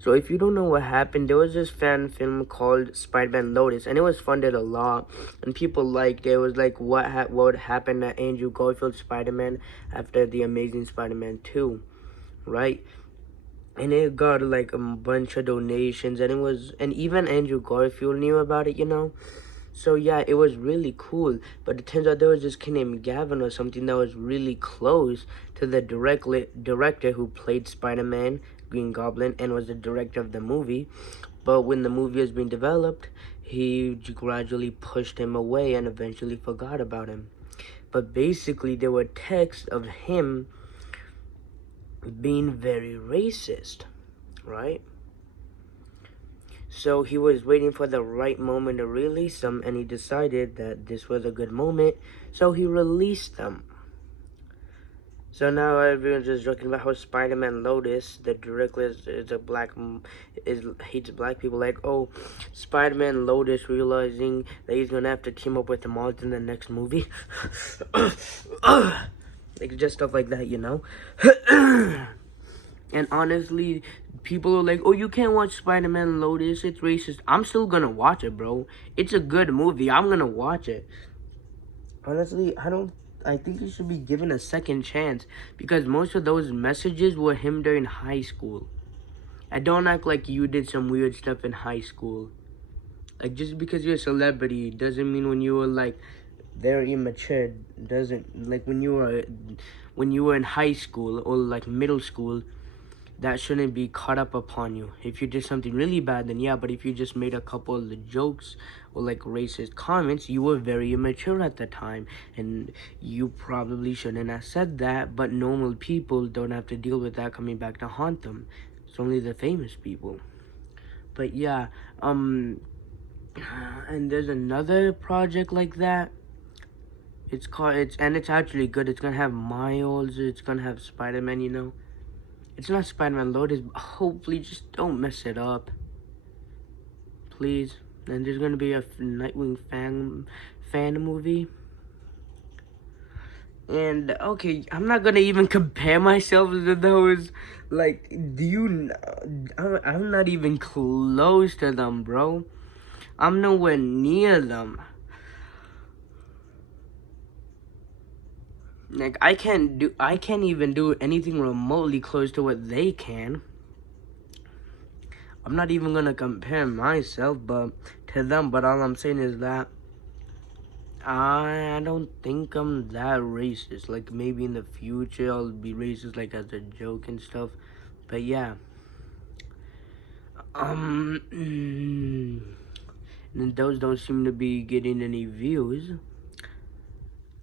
So if you don't know what happened, there was this fan film called Spider-Man-Lotus, and it was funded a lot, and people liked it. It was like what would happen to Andrew Garfield's Spider-Man after the Amazing Spider-Man 2, right? And it got like a bunch of donations, and even Andrew Garfield knew about it. So yeah, it was really cool. But it turns out there was this kid named Gavin or something that was really close to the director who played Spider-Man, Green Goblin, and was the director of the movie. But when the movie was being developed, he gradually pushed him away and eventually forgot about him. But basically, there were texts of him being very racist, right? So he was waiting for the right moment to release them, and he decided that this was a good moment, so he released them. So now everyone's just joking about how Spider-Man-Lotus, the director, hates black people. Like, oh, Spider-Man-Lotus realizing that he's gonna have to team up with the mods in the next movie. Like, just stuff like that. And honestly, people are like, oh, you can't watch Spider-Man-Lotus, it's racist. I'm still gonna watch it, bro. It's a good movie. I'm gonna watch it. Honestly, I think he should be given a second chance, because most of those messages were him during high school. And don't act like you did some weird stuff in high school. Like, just because you're a celebrity doesn't mean when you were like very immature, doesn't, like, when you were in high school or like middle school, that shouldn't be caught up upon you. If you did something really bad, then yeah, but if you just made a couple of the jokes or like racist comments, you were very immature at the time, and you probably shouldn't have said that. But normal people don't have to deal with that coming back to haunt them. It's only the famous people. But yeah, and there's another project like that. It's actually good. It's gonna have Miles, it's gonna have Spider-Man. It's not Spider-Man-Lotus, but hopefully just don't mess it up. Please. And there's gonna be a Nightwing fan movie. And, okay, I'm not gonna even compare myself to those. Like, I'm not even close to them, bro. I'm nowhere near them. Like, I can't even do anything remotely close to what they can. I'm not even gonna compare myself to them, but all I'm saying is that I don't think I'm that racist. Like, maybe in the future I'll be racist, like, as a joke and stuff. But yeah. And those don't seem to be getting any views.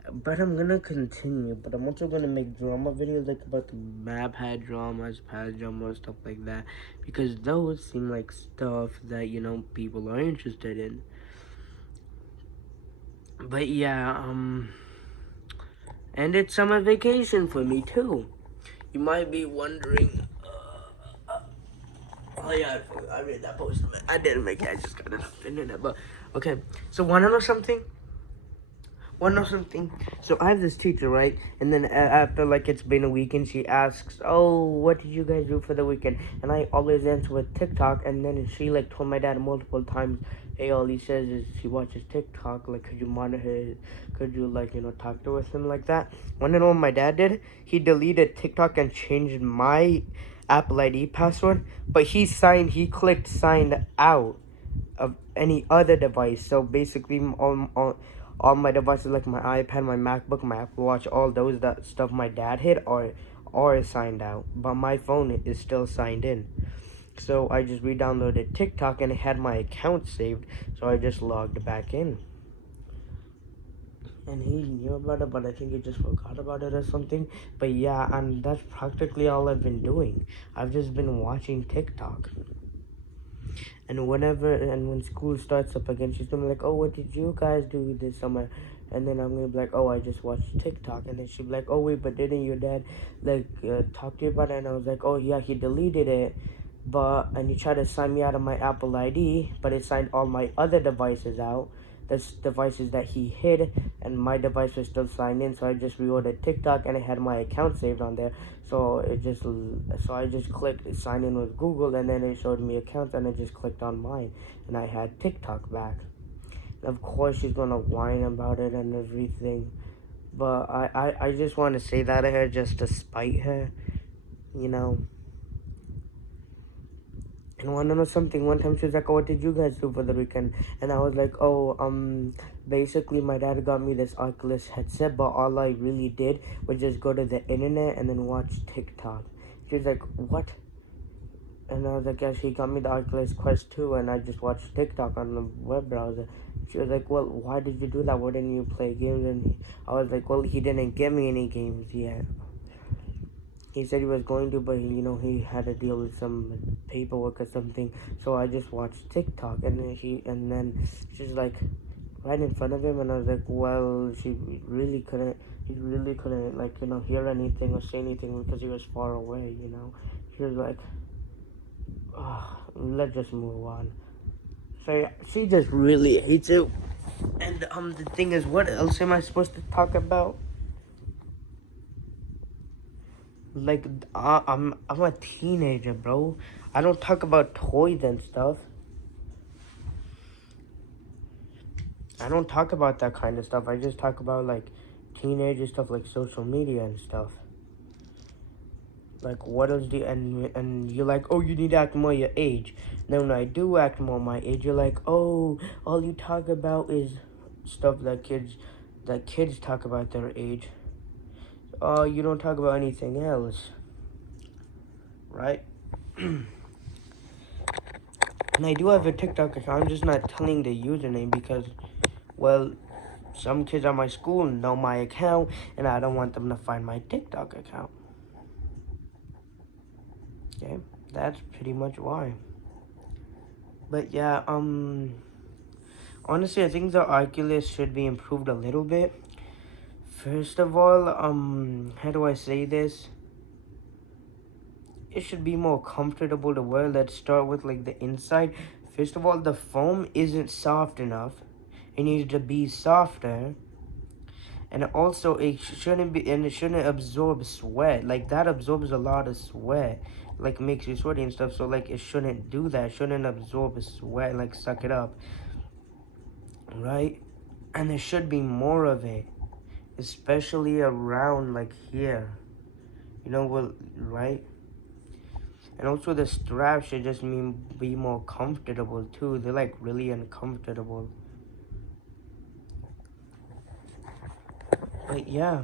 But I'm gonna continue. But I'm also gonna make drama videos, like about the map had dramas, past dramas, stuff like that, because those seem like stuff that people are interested in. But yeah, and it's summer vacation for me too. You might be wondering. Oh yeah, I read that post. I didn't make it. I just got enough internet. But okay, so wanna know something? So I have this teacher, right? And then after like it's been a weekend, she asks, "Oh, what did you guys do for the weekend?" And I always answer with TikTok. And then she like told my dad multiple times, "Hey, all he says is he watches TikTok. Like, could you monitor? Could you like talk to him like that?" Wanna know what my dad did? He deleted TikTok and changed my Apple ID password. But he clicked signed out of any other device. So basically, all my devices, like my iPad, my MacBook, my Apple Watch, all those that stuff my dad hit are signed out, but my phone is still signed in. So I just re-downloaded TikTok and it had my account saved, so I just logged back in. And he knew about it, but I think he just forgot about it or something. But yeah, and that's practically all I've been doing. I've just been watching TikTok. And when school starts up again, she's gonna be like, "Oh, what did you guys do this summer?" And then I'm gonna be like, "Oh, I just watched TikTok." And then she'll be like, "Oh wait, but didn't your dad talk to you about it?" And I was like, "Oh yeah, he deleted it, and he tried to sign me out of my Apple ID, but it signed all my other devices out." devices that he hid, and my device was still signed in. So I just reordered TikTok, and it had my account saved on there. So I just clicked sign in with Google, and then it showed me accounts, and I just clicked on mine, and I had TikTok back. And of course, she's gonna whine about it and everything. But I just want to say that to her just to spite her, you know. And want to know something? One time she was like, "Oh, what did you guys do for the weekend?" And I was like, "Oh, basically my dad got me this Oculus headset, but all I really did was just go to the internet and then watch TikTok." She was like, "What?" And I was like, "Yeah, she got me the Oculus Quest 2, and I just watched TikTok on the web browser." She was like, "Well, why did you do that? Why didn't you play games?" And I was like, "Well, he didn't give me any games yet. He said he was going to, but he had to deal with some paperwork or something. So I just watched TikTok, and then she's like right in front of him, and I was like, well, he really couldn't like hear anything or say anything because he was far away. She was like, oh, let's just move on. So yeah, she just really hates it. And the thing is, what else am I supposed to talk about? Like, I'm a teenager, bro. I don't talk about toys and stuff. I don't talk about that kind of stuff. I just talk about like teenager stuff, like social media and stuff. Like, what else do and you're like, oh, you need to act more your age. Then when I do act more my age, you're like, oh, all you talk about is stuff that kids talk about their age. Oh, you don't talk about anything else, right? And I do have a TikTok account. I'm just not telling the username because, well, some kids at my school know my account, and I don't want them to find my TikTok account. Okay, that's pretty much why. But yeah, honestly, I think the Oculus should be improved a little bit. First of all, how do I say this? It should be more comfortable to wear. Let's start with like the inside. First of all, the foam isn't soft enough. It needs to be softer. And also it shouldn't absorb sweat. Like that absorbs a lot of sweat. Like makes you sweaty and stuff. So like it shouldn't do that. It shouldn't absorb sweat and like suck it up. Right? And there should be more of it. Especially around like here. Well, right? And also the strap should just be more comfortable too. They're like really uncomfortable. But yeah.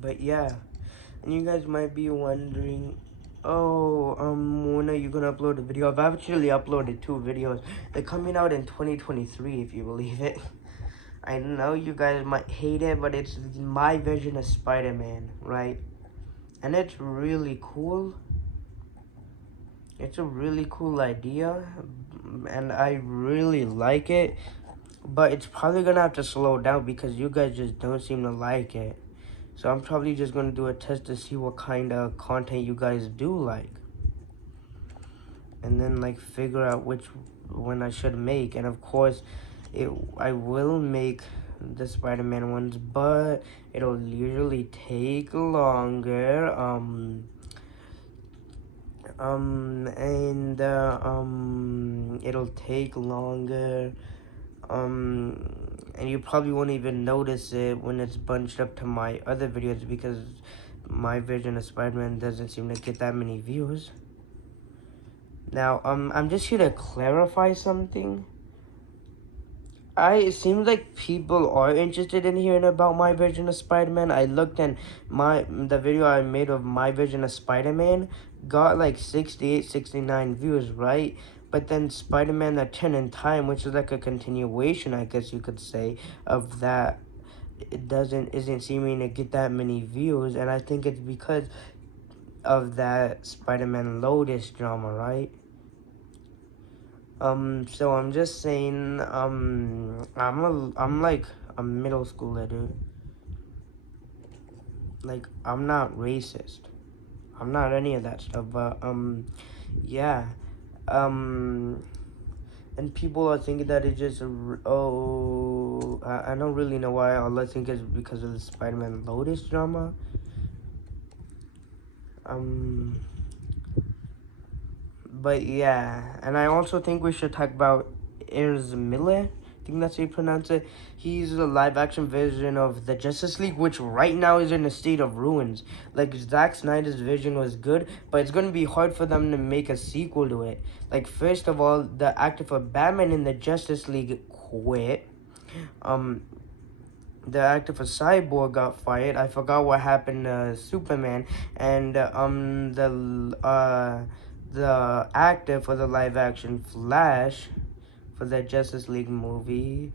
But yeah. And you guys might be wondering, oh, when are you gonna upload a video? I've actually uploaded 2 videos. They're coming out in 2023, if you believe it. I know you guys might hate it, but it's my version of Spider-Man, right? And it's really cool. It's a really cool idea, and I really like it. But it's probably gonna have to slow down because you guys just don't seem to like it. So I'm probably just gonna do a test to see what kind of content you guys do like. And then like figure out which one I should make. And of course, I will make the Spider-Man ones, but it'll usually take longer. It'll take longer. And you probably won't even notice it when it's bunched up to my other videos because my version of Spider-Man doesn't seem to get that many views. Now, I'm just here to clarify something. It seems like people are interested in hearing about my version of Spider-Man. I looked and the video I made of my version of Spider-Man got like 68, 69 views, right? But then Spider-Man The Turn in Time, which is like a continuation, I guess you could say, of that, isn't seeming to get that many views, and I think it's because of that Spider-Man-Lotus-Drama, right? So I'm just saying, I'm like a middle schooler, dude. like, I'm not racist. I'm not any of that stuff, but, yeah. And people are thinking that it's just, I don't really know why. All I think is because of the Spider-Man-Lotus drama. But yeah, and I also think we should talk about Miller. I think that's how you pronounce it. He's a live-action version of the Justice League, which right now is in a state of ruins. Like, Zack Snyder's vision was good, but it's going to be hard for them to make a sequel to it. Like, first of all, the actor for Batman in the Justice League quit. The actor for Cyborg got fired. I forgot what happened to Superman. And, the actor for the live-action Flash for the Justice League movie,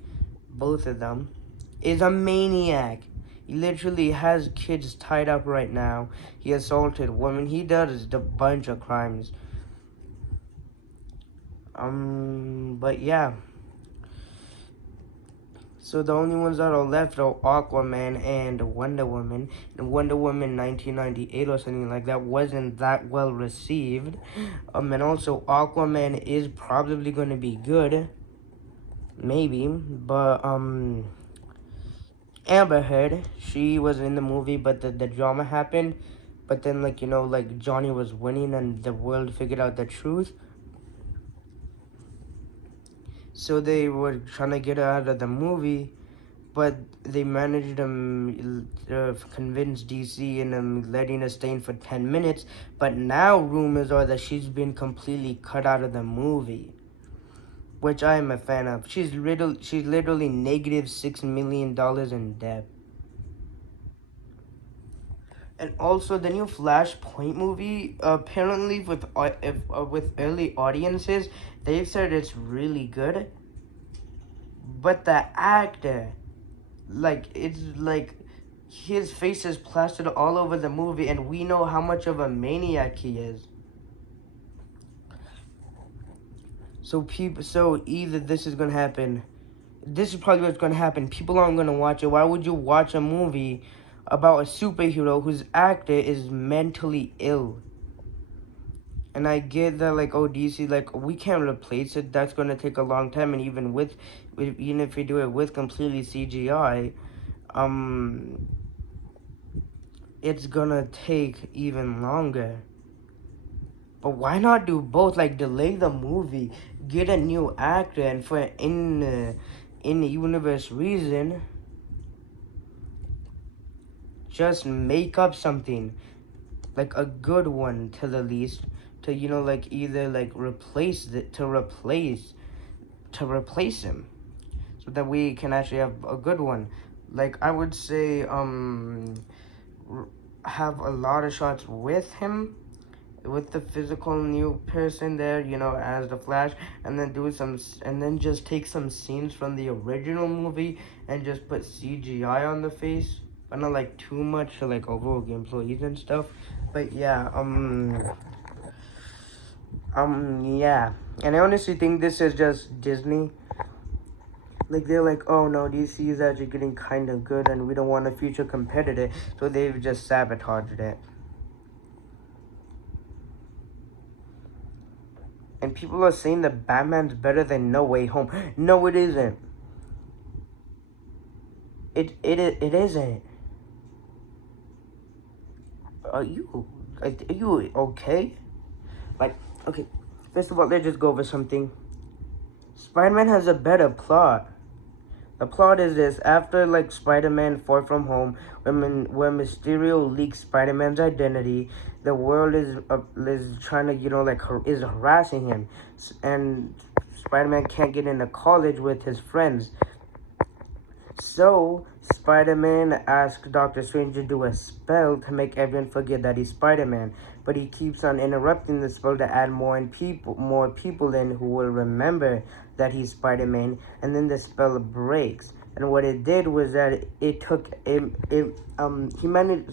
both of them, is a maniac. He literally has kids tied up right now. He assaulted women. He does a bunch of crimes. But yeah. So the only ones that are left are Aquaman and Wonder Woman. And Wonder Woman 1998 or something like that wasn't that well received. And also Aquaman is probably going to be good. Maybe. But, Amber Heard, she was in the movie, but the drama happened. But then, like, like Johnny was winning and the world figured out the truth. So they were trying to get her out of the movie, but they managed to convince DC and letting her stay in for 10 minutes. But now rumors are that she's been completely cut out of the movie, which I am a fan of. She's literally negative $6 million in debt. And also the new Flashpoint movie, apparently with early audiences, they've said it's really good. But the actor, like, it's like his face is plastered all over the movie, and we know how much of a maniac he is. So either this is gonna happen. This is probably what's gonna happen. People aren't gonna watch it. Why would you watch a movie about a superhero whose actor is mentally ill? And I get that, like, oh, DC, like, we can't replace it. That's gonna take a long time, and even if we do it with completely CGI, it's gonna take even longer. But why not do both? Like, delay the movie, get a new actor, and for in universe reason, just make up something, like a good one to the least, to like either like replace him, so that we can actually have a good one. Like, I would say have a lot of shots with him, with the physical new person there, as the Flash, and then just take some scenes from the original movie and just put CGI on the face, but not like too much to like overwork employees and stuff. But yeah, yeah, and I honestly think this is just Disney. Like, they're like, oh no, DC is actually getting kind of good, and we don't want a future competitor, so they've just sabotaged it. And people are saying that Batman's better than No Way Home. No, it isn't. It isn't. Are you okay? Like, okay, first of all, let's just go over something. Spider-Man has a better plot. The plot is this: after like Spider-Man Far From Home, when Mysterio leaks Spider-Man's identity, the world is trying to is harassing him, and Spider-Man can't get into college with his friends. So Spider-Man asks Doctor Strange to do a spell to make everyone forget that he's Spider-Man, but he keeps on interrupting the spell to add more people in who will remember that he's Spider-Man, and then the spell breaks. And what it did was that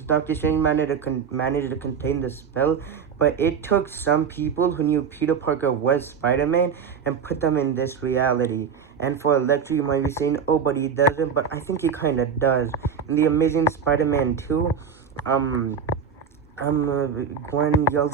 Doctor Strange managed to contain the spell, but it took some people who knew Peter Parker was Spider-Man and put them in this reality. And for Electro, you might be saying, oh, but he doesn't, but I think he kind of does. In The Amazing Spider-Man 2, Gwen yells